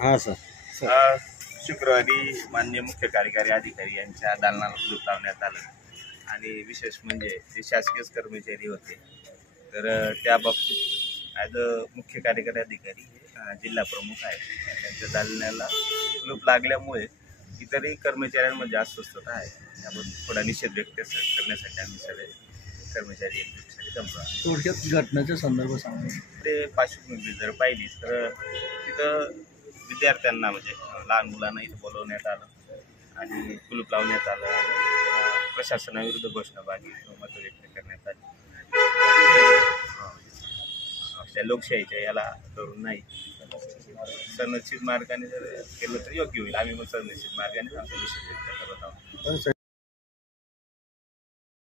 हां सर. शुक्रवारी माननीय मुख्य कार्यकारी अधिकारी यांच्या दालनाला कुलूप लावण्यात आलं आणि विशेष म्हणजे जे शासकीय कर्मचारी होते तर त्या बाबतीत ॲज अ मुख्य कार्यकारी अधिकारी जिल्हा प्रमुख आहेत त्यांच्या दालनाला कुलूप लागल्यामुळे इतरही कर्मचाऱ्यांमध्ये अस्वस्थता आहे. त्याबद्दल थोडा निषेध व्यक्त करण्यासाठी आम्ही सगळे कर्मचारी एकजुटीसाठी जमलो. थोडक्यात घटनेच्या संदर्भात सांगा. ते पार्श्वभूमी जर पाहिली तर तिथं विद्यार्थ्यांना म्हणजे लहान मुलांना इथं बोलवण्यात आलं आणि कुलूप लावण्यात आलं आणि प्रशासनाविरुद्ध घोषणाबाजी मतं व्यक्त करण्यात आली. त्या लोकशाहीच्या याला करून नाही संरक्षित मार्गाने जर केलं तर योग्य होईल. आम्ही मग संरक्षित मार्गाने आमचा निषेध व्यक्त करत आहोत.